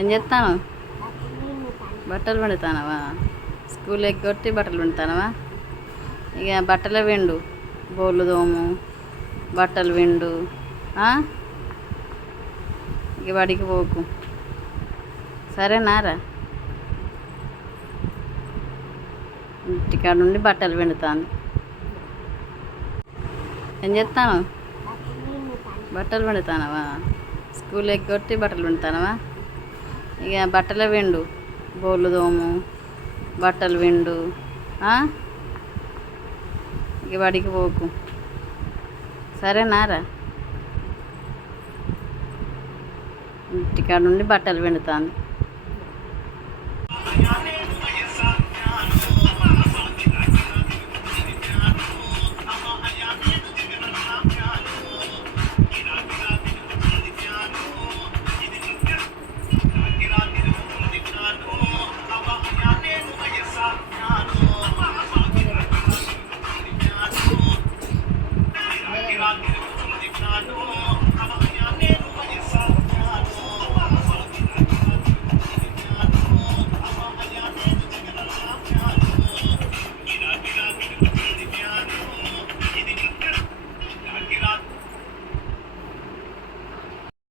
ఏం చేస్తాను? బట్టలు పిండుతానవా? స్కూల్ ఎగ్గొట్టి బట్టలు పిండుతానవా? ఇక బట్టలు విండు, బోళ్ళు దోము, బట్టలు విండు. ఇక బడికి పోకు, సరేనారా? ఇంటికాడ నుండి బట్టలు పిండుతాను. ఏం చేస్తాను? బట్టలు పిండుతానవా? స్కూల్ ఎగ్గొట్టి బట్టలు పిండుతానవా? ఇక బట్టలు విండు, బోళ్ళు దోము, బట్టలు విండు. ఇక బడికి పోకు, సరేనారా? ఇంటికాడ నుండి బట్టలు పిండుతాను.